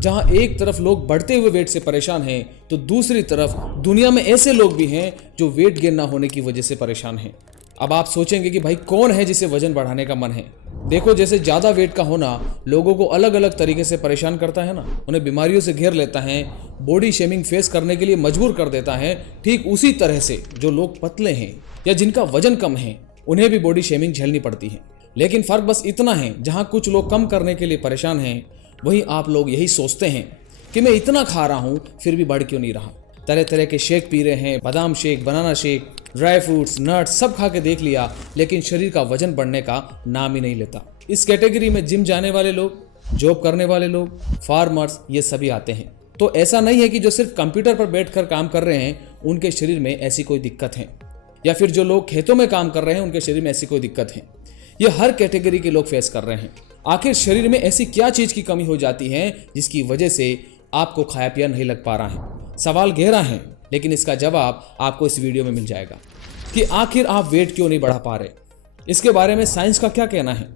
जहां एक तरफ लोग बढ़ते हुए वेट से परेशान हैं तो दूसरी तरफ दुनिया में ऐसे लोग भी हैं जो वेट गेन ना होने की वजह से परेशान हैं। अब आप सोचेंगे कि भाई कौन है जिसे वजन बढ़ाने का मन है। देखो, जैसे ज्यादा वेट का होना लोगों को अलग अलग तरीके से परेशान करता है ना, उन्हें बीमारियों से घेर लेता है, बॉडी शेमिंग फेस करने के लिए मजबूर कर देता है, ठीक उसी तरह से जो लोग पतले हैं या जिनका वजन कम है उन्हें भी बॉडी शेमिंग झेलनी पड़ती है। लेकिन फर्क बस इतना है, जहां कुछ लोग कम करने के लिए परेशान हैं, वहीं आप लोग यही सोचते हैं कि मैं इतना खा रहा हूं फिर भी बढ़ क्यों नहीं रहा। तरह तरह के शेक पी रहे हैं, बादाम shake, banana shake, dry fruits, nuts सब खा के देख लिया, लेकिन शरीर का वजन बढ़ने का नाम ही नहीं लेता। इस कैटेगरी में जिम जाने वाले लोग, जॉब करने वाले लोग, फार्मर्स, ये सभी आते हैं। तो ऐसा नहीं है कि जो सिर्फ कंप्यूटर पर बैठकर काम कर रहे हैं उनके शरीर में ऐसी कोई दिक्कत है, या फिर जो लोग खेतों में काम कर रहे हैं उनके शरीर में ऐसी कोई दिक्कत है। ये हर कैटेगरी के लोग फेस कर रहे हैं। आखिर शरीर में ऐसी क्या चीज की कमी हो जाती है जिसकी वजह से आपको खाया पिया नहीं लग पा रहा है। सवाल गहरा है, लेकिन इसका जवाब आपको इस वीडियो में मिल जाएगा कि आखिर आप वेट क्यों नहीं बढ़ा पा रहे। इसके बारे में साइंस का क्या कहना है।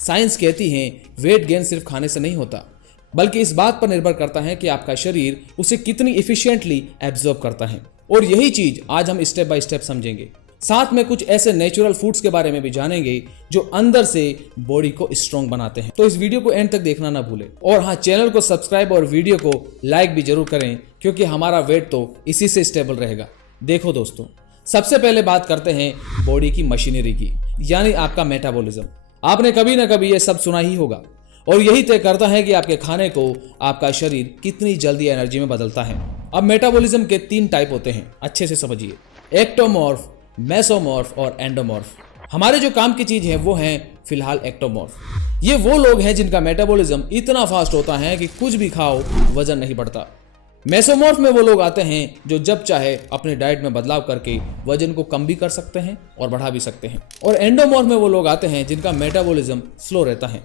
साइंस कहती है वेट गेन सिर्फ खाने से नहीं होता, बल्कि इस बात पर निर्भर करता है कि आपका शरीर उसे कितनी इफिशिएंटली एब्जॉर्ब करता है। और यही चीज आज हम स्टेप बाय स्टेप समझेंगे। साथ में कुछ ऐसे नेचुरल फूड्स के बारे में भी जानेंगे जो अंदर से बॉडी को स्ट्रॉन्ग बनाते हैं। तो इस वीडियो को एंड तक देखना ना भूलें। और हाँ, चैनल को सब्सक्राइब और वीडियो को लाइक भी जरूर करें, क्योंकि हमारा वेट तो इसी से स्टेबल रहेगा। देखो दोस्तों, सबसे पहले बात करते हैं बॉडी की मशीनरी की, यानी आपका मेटाबॉलिज्म। आपने कभी ना कभी ये सब सुना ही होगा, और यही तय करता है कि आपके खाने को आपका शरीर कितनी जल्दी एनर्जी में बदलता है। अब मेटाबॉलिज्म के 3 टाइप होते हैं, अच्छे से समझिए। एक्टोमॉर्फ, मेसोमॉर्फ और एंडोमॉर्फ। हमारे जो काम की चीज है वो है फिलहाल एक्टोमॉर्फ। ये वो लोग हैं जिनका मेटाबॉलिज्म इतना फास्ट होता है कि कुछ भी खाओ वजन नहीं बढ़ता। मेसोमॉर्फ में वो लोग आते हैं जो जब चाहे अपने डाइट में बदलाव करके वजन को कम भी कर सकते हैं और बढ़ा भी सकते हैं। और एंडोमॉर्फ में वो लोग आते हैं जिनका मेटाबॉलिज्म स्लो रहता है।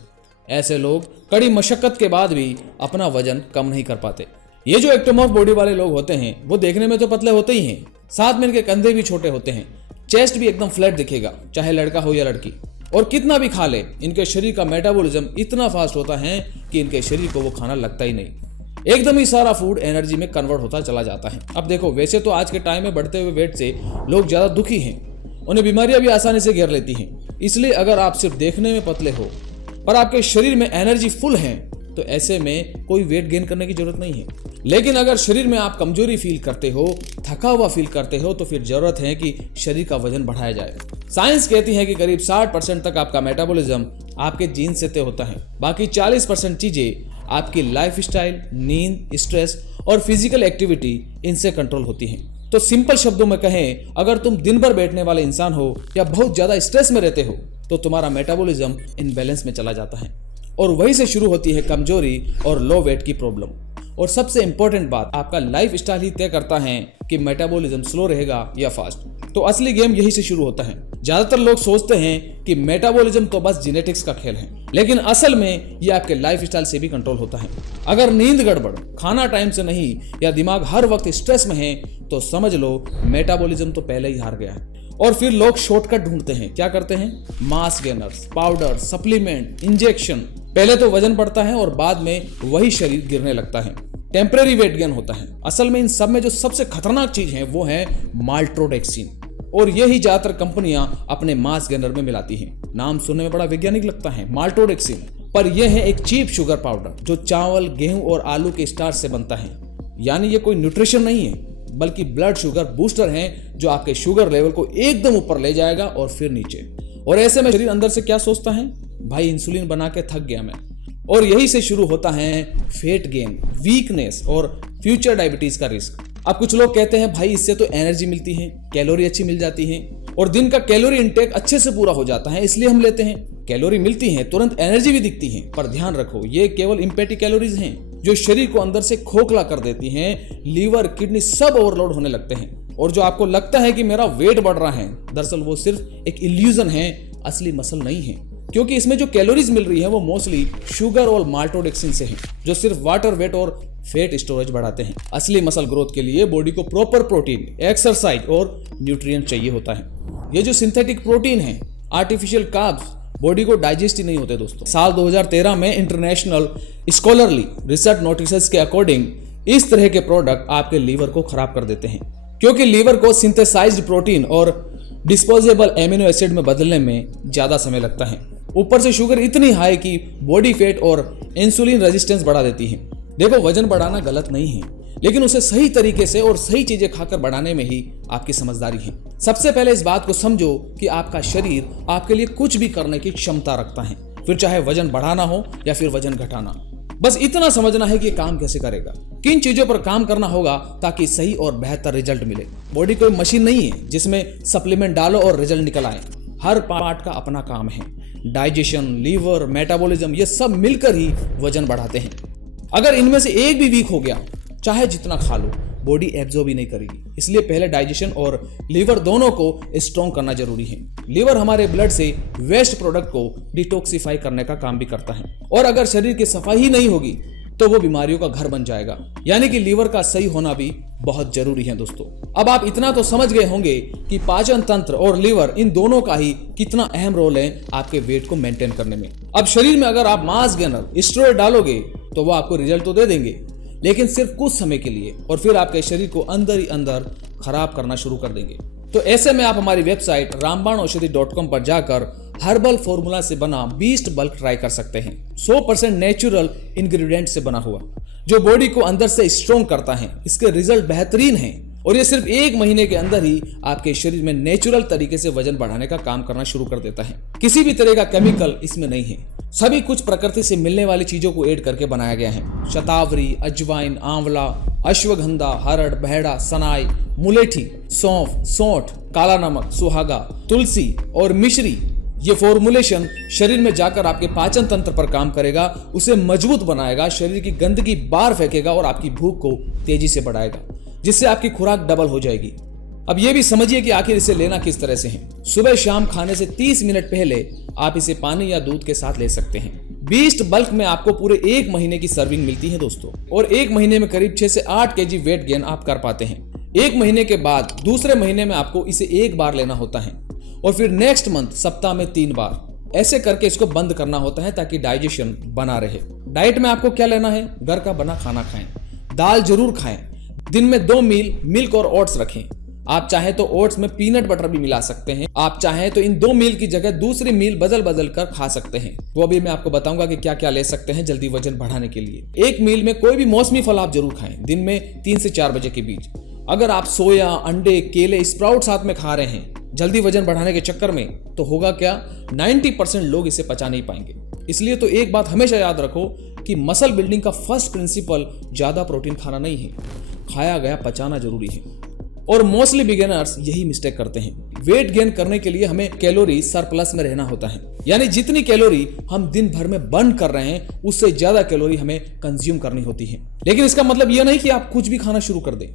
ऐसे लोग कड़ी मशक्कत के बाद भी अपना वजन कम नहीं कर पाते। ये जो एक्टोमॉर्फ बॉडी वाले लोग होते हैं वो देखने में तो पतले होते ही हैं, साथ में इनके कंधे भी छोटे होते हैं, चेस्ट भी एकदम फ्लैट दिखेगा, चाहे लड़का हो या लड़की। और कितना भी खा ले, इनके शरीर का मेटाबॉलिज्म इतना फास्ट होता है कि इनके शरीर को वो खाना लगता ही नहीं। एकदम ही सारा फूड एनर्जी में कन्वर्ट होता चला जाता है। अब देखो, वैसे तो आज के टाइम में बढ़ते हुए वेट से लोग ज्यादा दुखी हैं, उन्हें बीमारियां भी आसानी से घेर लेती हैं। इसलिए अगर आप सिर्फ देखने में पतले हो पर आपके शरीर में एनर्जी फुल है तो ऐसे में कोई वेट गेन करने की जरूरत नहीं है। लेकिन अगर शरीर में आप कमजोरी फील करते हो, थका हुआ फील करते हो, तो फिर जरूरत है कि शरीर का वजन बढ़ाया जाए। साइंस कहती है कि करीब 60% तक आपका मेटाबॉलिज्म आपके जीन से तय होता है। बाकी 40% चीजें आपकी लाइफ स्टाइल, नींद, स्ट्रेस और फिजिकल एक्टिविटी इनसे कंट्रोल होती हैं। तो सिंपल शब्दों में कहें, अगर तुम दिन भर बैठने वाले इंसान हो या बहुत ज्यादा स्ट्रेस में रहते हो तो तुम्हारा मेटाबॉलिज्म इनबैलेंस में चला जाता है, और वहीं से शुरू होती है कमजोरी और लो वेट की प्रॉब्लम। और सबसे इंपॉर्टेंट बात, आपका लाइफ स्टाइल ही तय करता है कि मेटाबॉलिज्म स्लो रहेगा या फास्ट। तो असली गेम यही से शुरू होता है। ज्यादातर लोग सोचते हैं कि मेटाबॉलिज्म तो बस जेनेटिक्स का खेल है, लेकिन असल में ये आपके लाइफ स्टाइल से भी कंट्रोल होता है। अगर नींद गड़बड़, खाना टाइम से नहीं या दिमाग हर वक्त स्ट्रेस में है तो समझ लो मेटाबॉलिज्म तो पहले ही हार गया है। और फिर लोग शॉर्टकट ढूंढते हैं। क्या करते हैं? मास गेनर्स, पाउडर, सप्लीमेंट, इंजेक्शन। पहले तो वजन बढ़ता है और बाद में वही शरीर गिरने लगता है। टेम्परेरी वेट गेन होता है। असल में इन सब में जो सबसे खतरनाक चीज है वो है माल्टोडेक्सिन, और यही ज्यादातर कंपनियां अपने मास गेनर में मिलाती हैं। नाम सुनने में बड़ा वैज्ञानिक लगता है, माल्टोडेक्सिन, पर यह है एक चीप शुगर पाउडर जो चावल, गेहूं और आलू के स्टार्च से बनता है। यानी ये कोई न्यूट्रिशन नहीं है, बल्कि ब्लड शुगर बूस्टर है जो आपके शुगर लेवल को एकदम ऊपर ले जाएगा और फिर नीचे। और ऐसे में शरीर अंदर से क्या सोचता है? भाई इंसुलिन बना के थक गया मैं। और यही से शुरू होता है फेट गेन, वीकनेस और फ्यूचर डायबिटीज का रिस्क। अब कुछ लोग कहते हैं भाई इससे तो एनर्जी मिलती है, कैलोरी अच्छी मिल जाती है और दिन का कैलोरी इंटेक अच्छे से पूरा हो जाता है, इसलिए हम लेते हैं। कैलोरी मिलती है, तुरंत एनर्जी भी दिखती है, पर ध्यान रखो ये केवल इम्पेटी कैलोरीज हैं जो शरीर को अंदर से खोखला कर देती हैं। लीवर, किडनी सब ओवरलोड होने लगते हैं। और जो आपको लगता है कि मेरा वेट बढ़ रहा है, दरअसल वो सिर्फ एक इल्यूजन है, असली मसल नहीं है। क्योंकि इसमें जो कैलोरीज मिल रही है वो मोस्टली शुगर और माल्टोडेक्सिन से है, जो सिर्फ वाटर वेट और फैट स्टोरेज बढ़ाते हैं। असली मसल ग्रोथ के लिए बॉडी को प्रॉपर प्रोटीन, एक्सरसाइज और न्यूट्रिएंट चाहिए होता है। ये जो सिंथेटिक प्रोटीन है, आर्टिफिशियल कार्ब्स बॉडी को डाइजेस्ट ही नहीं होते दोस्तों। साल 2013 में इंटरनेशनल स्कॉलरली रिसर्च नोटिसेस के अकॉर्डिंग इस तरह के प्रोडक्ट आपके लीवर को खराब कर देते हैं, क्योंकि लीवर को सिंथेसाइज्ड प्रोटीन और डिस्पोजेबल एमिनो एसिड में बदलने में ज्यादा समय लगता है। ऊपर से शुगर इतनी हाई कि बॉडी फैट और इंसुलिन रेजिस्टेंस बढ़ा देती है। देखो, वजन बढ़ाना गलत नहीं है, लेकिन उसे सही तरीके से और सही चीजें खाकर बढ़ाने में ही आपकी समझदारी है। सबसे पहले इस बात को समझो कि आपका शरीर आपके लिए कुछ भी करने की क्षमता रखता है, फिर चाहे वजन बढ़ाना हो या फिर वजन घटाना। बस इतना समझना है कि काम कैसे करेगा, किन चीजों पर काम करना होगा ताकि सही और बेहतर रिजल्ट मिले। बॉडी कोई मशीन नहीं है जिसमें सप्लीमेंट डालो और रिजल्ट निकल आए। हर पार्ट का अपना काम है। डाइजेशन, लीवर, मेटाबॉलिज्म, ये सब मिलकर ही वजन बढ़ाते हैं। अगर इनमें से एक भी वीक हो गया, चाहे जितना खा लो, बॉडी एब्जॉर्ब ही नहीं करेगी। इसलिए पहले डाइजेशन और लीवर दोनों को स्ट्रॉन्ग करना जरूरी है। लीवर हमारे ब्लड से वेस्ट प्रोडक्ट को डिटॉक्सिफाई करने का काम भी करता है, और अगर शरीर की सफाई ही नहीं होगी तो वो बीमारियों का घर बन जाएगा। यानी कि लीवर का सही होना भी बहुत जरूरी है दोस्तों। अब आप इतना तो समझ गए होंगे कि पाचन तंत्र और लीवर, इन दोनों का ही कितना अहम रोल है आपके वेट को मेंटेन करने में। अब शरीर में अगर आप मास गेनर स्टेरॉइड डालोगे तो वो आपको रिजल्ट तो दे देंगे, लेकिन सिर्फ कुछ समय के लिए, और फिर आपके शरीर को अंदर ही अंदर खराब करना शुरू कर देंगे। तो ऐसे में आप हमारी वेबसाइट rambanaushadhi.com पर जाकर हर्बल फॉर्मूला से बना बीस्ट बल्क ट्राई कर सकते हैं। 100% नेचुरल इंग्रेडिएंट से बना हुआ, जो बॉडी को अंदर से स्ट्रॉन्ग करता है। इसके रिजल्ट बेहतरीन हैं, और ये सिर्फ 1 महीने के अंदर ही आपके शरीर में नेचुरल तरीके से वजन बढ़ाने का काम करना शुरू कर देता है। किसी भी तरह का केमिकल इसमें नहीं है, सभी कुछ प्रकृति से मिलने वाली चीजों को ऐड करके बनाया गया है। शतावरी, अजवाइन, आंवला, अश्वगंधा, हरड़, बहेड़ा, सनाई, मुलेठी, सौंफ, सोंठ, काला नमक, सुहागा, तुलसी और मिश्री, ये फॉर्मुलेशन शरीर में जाकर आपके पाचन तंत्र पर काम करेगा, उसे मजबूत बनाएगा, शरीर की गंदगी बाहर फेंकेगा और आपकी भूख को तेजी से बढ़ाएगा, जिससे आपकी खुराक डबल हो जाएगी। अब ये भी समझिए कि आखिर इसे लेना किस तरह से है। सुबह शाम खाने से 30 मिनट पहले आप इसे पानी या दूध के साथ ले सकते हैं। बीस्ट बल्क में आपको पूरे 1 महीने की सर्विंग मिलती है दोस्तों, और 1 महीने में करीब 6 से 8 केजी वेट गेन आप कर पाते हैं। 1 महीने के बाद दूसरे महीने में आपको इसे 1 बार लेना होता है, और फिर नेक्स्ट मंथ सप्ताह में 3 बार। ऐसे करके इसको बंद करना होता है ताकि डाइजेशन बना रहे। डाइट में आपको क्या लेना है? घर का बना खाना खाएं, दाल जरूर खाएं, दिन में 2 मील मिल्क और ओट्स रखें। आप चाहे तो ओट्स में पीनट बटर भी मिला सकते हैं। आप चाहे तो इन 2 मील की जगह दूसरी मील बदल बदल कर खा सकते हैं। वो अभी मैं आपको बताऊंगा कि क्या क्या ले सकते हैं जल्दी वजन बढ़ाने के लिए। 1 मील में कोई भी मौसमी फल आप जरूर खाएं, दिन में 3 से 4 बजे के बीच। अगर आप सोया, अंडे, केले, स्प्राउट साथ में खा रहे हैं जल्दी वजन बढ़ाने के चक्कर में, तो होगा क्या, 90% लोग इसे पचा नहीं पाएंगे। इसलिए तो एक बात हमेशा याद रखो कि मसल बिल्डिंग का फर्स्ट प्रिंसिपल ज्यादा प्रोटीन खाना नहीं है, खाया गया पचाना जरूरी है। और मोस्टली बिगिनर्स यही मिस्टेक करते हैं। वेट गेन करने के लिए हमें कैलोरी सरप्लस में रहना होता है, यानी जितनी कैलोरी हम दिन भर में बर्न कर रहे हैं उससे ज्यादा कैलोरी हमें कंज्यूम करनी होती है। लेकिन इसका मतलब यह नहीं कि आप कुछ भी खाना शुरू कर दें,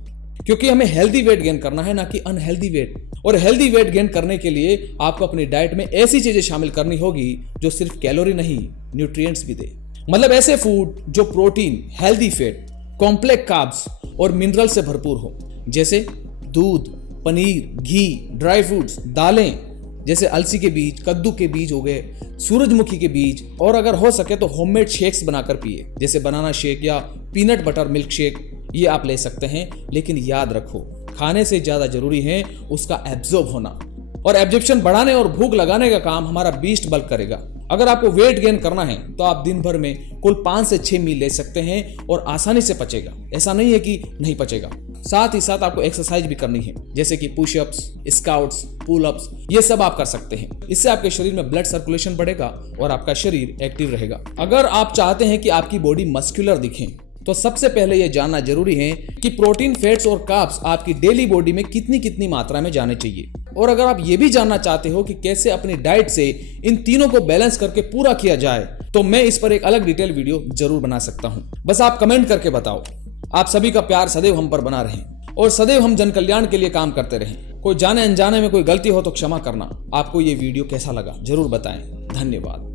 क्योंकि हमें हेल्दी वेट गेन करना है, ना कि अनहेल्दी वेट। और हेल्दी वेट गेन करने के लिए आपको अपनी डाइट में ऐसी चीजें शामिल करनी होगी जो सिर्फ कैलोरी नहीं, न्यूट्रिएंट्स भी दे। मतलब ऐसे फूड जो protein, healthy fat, complex carbs और मिनरल से भरपूर हो, जैसे दूध, पनीर, घी, ड्राई फ्रूट्स, दालें जैसे अलसी के बीज, कद्दू के बीज हो गए, सूरजमुखी के बीज, और अगर हो सके तो होममेड शेक्स बनाकर पिए, जैसे बनाना शेक या पीनट बटर मिल्क शेक, ये आप ले सकते हैं। लेकिन याद रखो, खाने से ज्यादा जरूरी है उसका एब्जॉर्ब होना, और एब्जॉर्प्शन बढ़ाने और भूख लगाने का काम हमारा बीस्ट बल्क करेगा। अगर आपको वेट गेन करना है तो आप दिन भर में कुल 5 से 6 मील ले सकते हैं और आसानी से पचेगा। ऐसा नहीं है कि नहीं पचेगा। साथ ही साथ आपको एक्सरसाइज भी करनी है, जैसे कि पुशअप्स, स्काउट्स, पुलअप्स, ये सब आप कर सकते हैं। इससे आपके शरीर में ब्लड सर्कुलेशन बढ़ेगा और आपका शरीर एक्टिव रहेगा। अगर आप चाहते हैं कि आपकी बॉडी मस्कुलर दिखे, तो सबसे पहले यह जानना जरूरी है कि प्रोटीन, फैट्स और कार्ब्स आपकी डेली बॉडी में कितनी कितनी मात्रा में जाने चाहिए। और अगर आप ये भी जानना चाहते हो कि कैसे अपनी डाइट से इन तीनों को बैलेंस करके पूरा किया जाए, तो मैं इस पर एक अलग डिटेल वीडियो जरूर बना सकता हूं। बस आप कमेंट करके बताओ। आप सभी का प्यार सदैव हम पर बना रहे और सदैव हम जन कल्याण के लिए काम करते रहें। कोई जाने अनजाने में कोई गलती हो तो क्षमा करना। आपको ये वीडियो कैसा लगा जरूर बताएं। धन्यवाद।